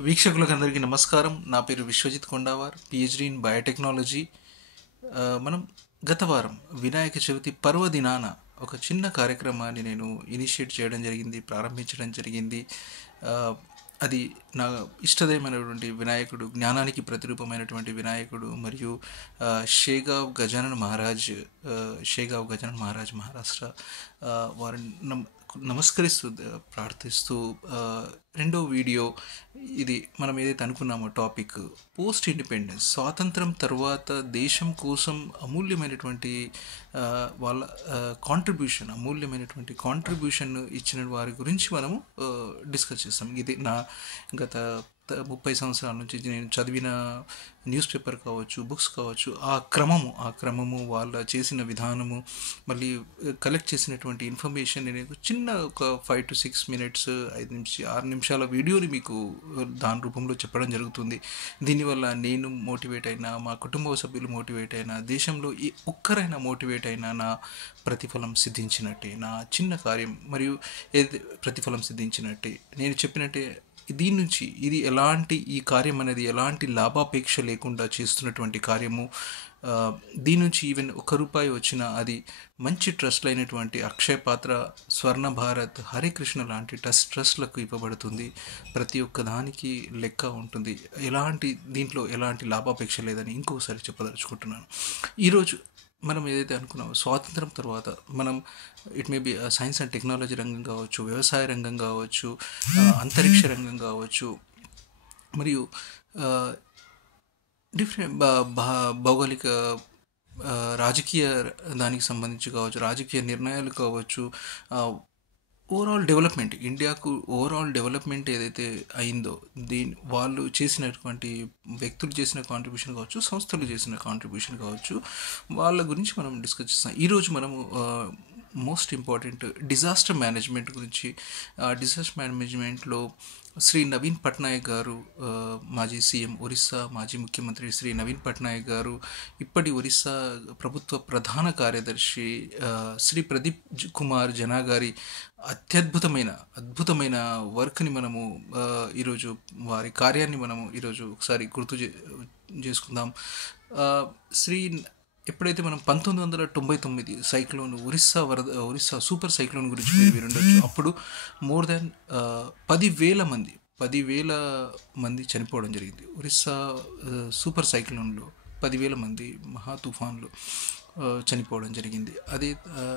వీక్షకులకు అందరికీ నమస్కారం. నా పేరు విశ్వజిత్ కొండావార్, పిహెచ్డి ఇన్ బయోటెక్నాలజీ. మనం గత వారం వినాయక చవితి పర్వదినాన ఒక చిన్న కార్యక్రమాన్ని నేను ఇనిషియేట్ చేయడం జరిగింది, ప్రారంభించడం జరిగింది. ఆ, అది నా ఇష్టదైనటువంటి వినాయకుడు, జ్ఞానానికి ప్రతిరూపమైనటువంటి వినాయకుడు మరియు షేగావ్ గజానన్ మహారాజ్, మహారాష్ట్ర వారిని నమస్కరిస్తూ ప్రార్థిస్తూ రెండో వీడియో ఇది. మనం ఏదైతే అనుకున్నామో టాపిక్ పోస్ట్ ఇండిపెండెన్స్, స్వాతంత్రం తర్వాత దేశం కోసం అమూల్యమైనటువంటి వాళ్ళ అమూల్యమైనటువంటి కాంట్రిబ్యూషన్ ఇచ్చిన వారి గురించి మనము డిస్కస్ చేస్తాం. ఇది నా గత 30 సంవత్సరాల నుంచి నేను చదివిన న్యూస్ పేపర్ కావచ్చు, బుక్స్ కావచ్చు, ఆ క్రమము వాళ్ళ చేసిన విధానము, మళ్ళీ కలెక్ట్ చేసినటువంటి ఇన్ఫర్మేషన్ నేను చిన్న ఒక 5 to 6 minutes, 6 నిమిషాల వీడియోని మీకు దాని రూపంలో చెప్పడం జరుగుతుంది. దీనివల్ల నేను మోటివేట్ అయినా, మా కుటుంబ సభ్యులు మోటివేట్ అయినా, దేశంలో ఏ ఒక్కరైనా మోటివేట్ అయినా నా ప్రతిఫలం సిద్ధించినట్టే, నా చిన్న కార్యం మరియు ఏది ప్రతిఫలం సిద్ధించినట్టే. నేను చెప్పినట్టే దీని నుంచి ఈ కార్యం అనేది ఎలాంటి లాభాపేక్ష లేకుండా చేస్తున్నటువంటి కార్యము. దీని నుంచి ఈవెన్ ₹1 వచ్చినా అది మంచి ట్రస్ట్లు అయినటువంటి అక్షయ పాత్ర, స్వర్ణ భారత్, హరికృష్ణ లాంటి ట్రస్ట్లకు ఇవ్వబడుతుంది. ప్రతి ఒక్క దానికి లెక్క ఉంటుంది. దీంట్లో ఎలాంటి లాభాపేక్ష లేదని ఇంకోసారి చెప్పదలుచుకుంటున్నాను. ఈరోజు మనం ఏదైతే అనుకున్నామో స్వాతంత్రం తర్వాత మనం it may be science and technology రంగం కావచ్చు, వ్యవసాయ రంగం కావచ్చు, అంతరిక్ష రంగం కావచ్చు, మరియు డిఫరెంట్ భౌగోళిక రాజకీయ దానికి సంబంధించి కావచ్చు, రాజకీయ నిర్ణయాలు కావచ్చు, ఓవరాల్ డెవలప్మెంట్, ఇండియాకు ఓవరాల్ డెవలప్మెంట్ ఏదైతే అయిందో వాళ్ళు చేసినటువంటి వ్యక్తులు చేసిన కాంట్రిబ్యూషన్ కావచ్చు, సంస్థలు చేసిన కాంట్రిబ్యూషన్ కావచ్చు, వాళ్ళ గురించి మనం డిస్కస్ చేస్తాం. ఈరోజు మనము మోస్ట్ ఇంపార్టెంట్ డిజాస్టర్ మేనేజ్మెంట్ గురించి. డిజాస్టర్ మేనేజ్మెంట్లో శ్రీ నవీన్ పట్నాయక్ గారు, మాజీ సీఎం ఒరిస్సా, మాజీ ముఖ్యమంత్రి శ్రీ నవీన్ పట్నాయక్ గారు, ఇప్పటి ఒరిస్సా ప్రభుత్వ ప్రధాన కార్యదర్శి శ్రీ ప్రదీప్ కుమార్ జనా గారి అద్భుతమైన వర్క్ని మనము ఈరోజు వారి కార్యాన్ని మనము ఈరోజు ఒకసారి గుర్తు చేసుకుందాం. ఎప్పుడైతే మనం 1999 సైక్లోన్, ఒరిస్సా సూపర్ సైక్లోన్ గురించి వినుండొచ్చు. అప్పుడు మోర్ దాన్ 10,000 మంది చనిపోవడం జరిగింది. ఒరిస్సా సూపర్ సైక్లోన్లో 10,000 మంది మహా తుఫాన్లో చనిపోవడం జరిగింది. అదే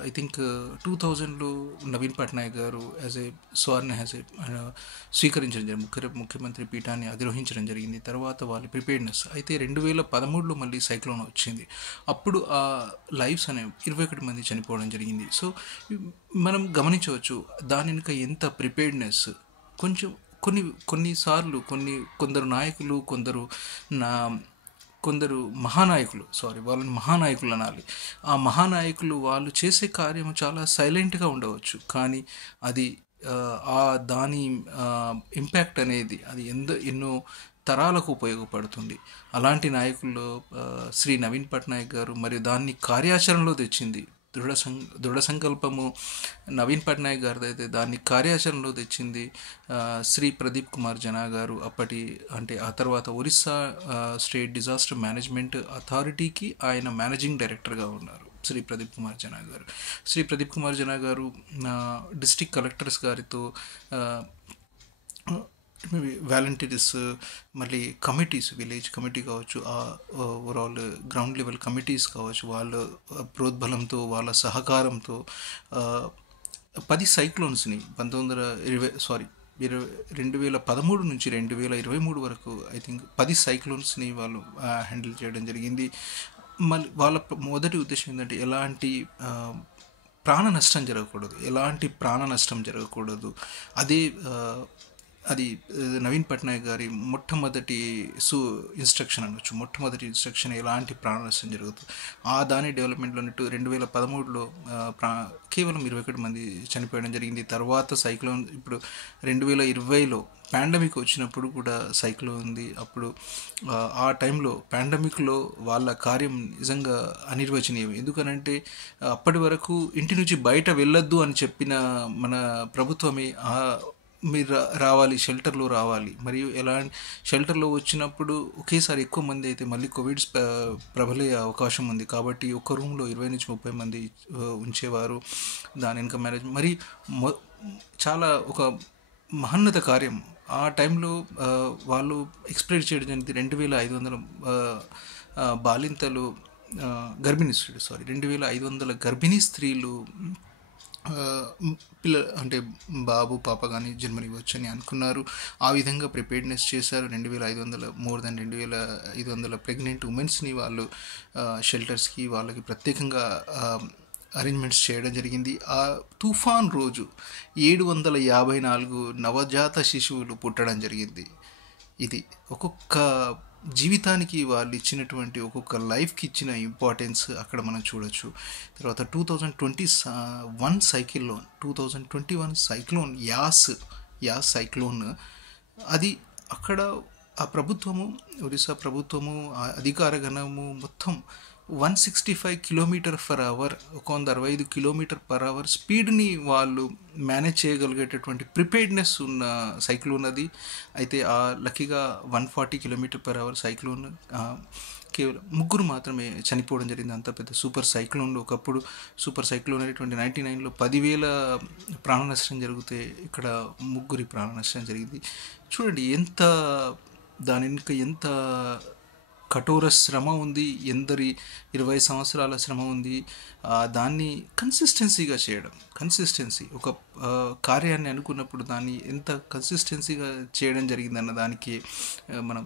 ఐ థింక్ 2000లో నవీన్ పట్నాయక్ గారు స్వీకరించడం జరిగింది, ముఖ్యమంత్రి పీఠాన్ని అధిరోహించడం జరిగింది. తర్వాత వాళ్ళ ప్రిపేర్డ్నెస్ అయితే 2013లో మళ్ళీ సైక్లోన్ వచ్చింది. అప్పుడు ఆ లైఫ్స్ అనేవి 21 మంది చనిపోవడం జరిగింది. సో మనం గమనించవచ్చు దాని వెనుక ఎంత ప్రిపేర్డ్నెస్. కొన్నిసార్లు కొందరు నాయకులు, కొందరు మహానాయకులు, వాళ్ళని మహానాయకులు అనాలి. ఆ మహానాయకులు వాళ్ళు చేసే కార్యం చాలా సైలెంట్గా ఉండవచ్చు, కానీ అది దాని ఇంపాక్ట్ అనేది అది ఎన్నో తరాలకు ఉపయోగపడుతుంది. అలాంటి నాయకుల్లో శ్రీ నవీన్ పట్నాయక్ గారు, మరియు దాన్ని కార్యాచరణలో తెచ్చింది దృఢ సంకల్పము నవీన్ పట్నాయక్ గారిది అయితే దాన్ని కార్యాచరణలో తెచ్చింది శ్రీ ప్రదీప్ కుమార్ జనా గారు. ఆ తర్వాత ఒరిస్సా స్టేట్ డిజాస్టర్ మేనేజ్మెంట్ అథారిటీకి ఆయన మేనేజింగ్ డైరెక్టర్గా ఉన్నారు శ్రీ ప్రదీప్ కుమార్ జనా గారు డిస్ట్రిక్ట్ కలెక్టర్స్ గారితో, వాలంటీర్స్, మళ్ళీ కమిటీస్, విలేజ్ కమిటీ కావచ్చు, ఓవరాల్ గ్రౌండ్ లెవెల్ కమిటీస్ కావచ్చు, వాళ్ళ ప్రోద్బలంతో, వాళ్ళ సహకారంతో 10 సైక్లోన్స్ని 2013 నుంచి 2023 వరకు ఐ థింక్ 10 సైక్లోన్స్ని వాళ్ళు హ్యాండిల్ చేయడం జరిగింది. మళ్ళీ వాళ్ళ మొదటి ఉద్దేశం ఏంటంటే ఎలాంటి ప్రాణ నష్టం జరగకూడదు. అది నవీన్ పట్నాయక్ గారి మొట్టమొదటి ఇన్స్ట్రక్షన్ ఎలాంటి ప్రాణ నష్టం జరుగుతుంది. దాని డెవలప్మెంట్లో 2013లో కేవలం 21 మంది చనిపోయడం జరిగింది. తర్వాత సైక్లోన్, ఇప్పుడు 2020లో పాండమిక్ వచ్చినప్పుడు కూడా సైక్లోన్ ఉంది. అప్పుడు ఆ టైంలో పాండమిక్లో వాళ్ళ కార్యం నిజంగా అనిర్వచనీయం. ఎందుకనంటే అప్పటి వరకు ఇంటి నుంచి బయట వెళ్ళొద్దు అని చెప్పిన మన ప్రభుత్వమే మీరు రావాలి, షెల్టర్లో రావాలి. మరియు ఎలా షెల్టర్లో వచ్చినప్పుడు ఒకేసారి ఎక్కువ మంది అయితే మళ్ళీ కోవిడ్ ప్రబలే అవకాశం ఉంది. కాబట్టి ఒక రూమ్లో 20 నుంచి 30 మంది ఉంచేవారు. దాని వెనుక మేనేజ్ మరి మొ చాలా ఒక మహన్నత కార్యం. ఆ టైంలో వాళ్ళు ఎక్స్ప్లెయిన్ చేయడం జరిగింది. 2500 బాలింతలు, గర్భిణీ స్త్రీలు, 2500 గర్భిణీ స్త్రీలు అంటే బాబు పాప కానీ జన్మనివ్వచ్చు అని అనుకున్నారు. ఆ విధంగా ప్రిపేర్డ్నెస్ చేశారు. 2500 మోర్ దెన్ 2500 ప్రెగ్నెంట్ ఉమెన్స్ని వాళ్ళు షెల్టర్స్కి వాళ్ళకి ప్రత్యేకంగా అరేంజ్మెంట్స్ చేయడం జరిగింది. ఆ తుఫాన్ రోజు 754 నవజాత శిశువులు పుట్టడం జరిగింది. ఇది ఒక్కొక్క జీవితానికి వాళ్ళు ఇచ్చినటువంటి, ఒక్కొక్క లైఫ్కి ఇచ్చిన ఇంపార్టెన్స్ అక్కడ మనం చూడొచ్చు. తర్వాత 2021 సైక్లోన్, 2021 సైక్లోన్ యాస్ సైక్లోన్, అది అక్కడ ఆ ప్రభుత్వము, ఒరిస్సా ప్రభుత్వము, ఆ అధికార గణము మొత్తం 165 km/h, 165 km/h స్పీడ్ని వాళ్ళు మేనేజ్ చేయగలిగేటటువంటి ప్రిపేర్డ్నెస్ ఉన్న సైక్లోన్ అది. అయితే ఆ లక్కీగా 140 km/h సైక్లోన్ కేవలం 3 మాత్రమే చనిపోవడం జరిగింది. అంత పెద్ద సూపర్ సైక్లోన్లో, ఒకప్పుడు సూపర్ సైక్లోన్ అనేటువంటి 99లో 10,000 ప్రాణ నష్టం జరిగితే ఇక్కడ 3 ప్రాణ నష్టం జరిగింది. చూడండి దాని వెనుక ఎంత కఠోర శ్రమ ఉంది, ఎందరి 20 సంవత్సరాల శ్రమ ఉంది. దాన్ని కన్సిస్టెన్సీగా చేయడం, ఒక కార్యాన్ని అనుకున్నప్పుడు దాన్ని ఎంత కన్సిస్టెన్సీగా చేయడం జరిగిందన్న దానికి మనం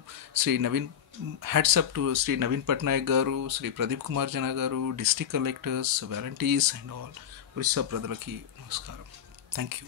హ్యాట్సప్ టు శ్రీ నవీన్ పట్నాయక్ గారు, శ్రీ ప్రదీప్ కుమార్ జనా గారు, district collectors, volunteers and all Orissa ప్రజలకి నమస్కారం. Thank you.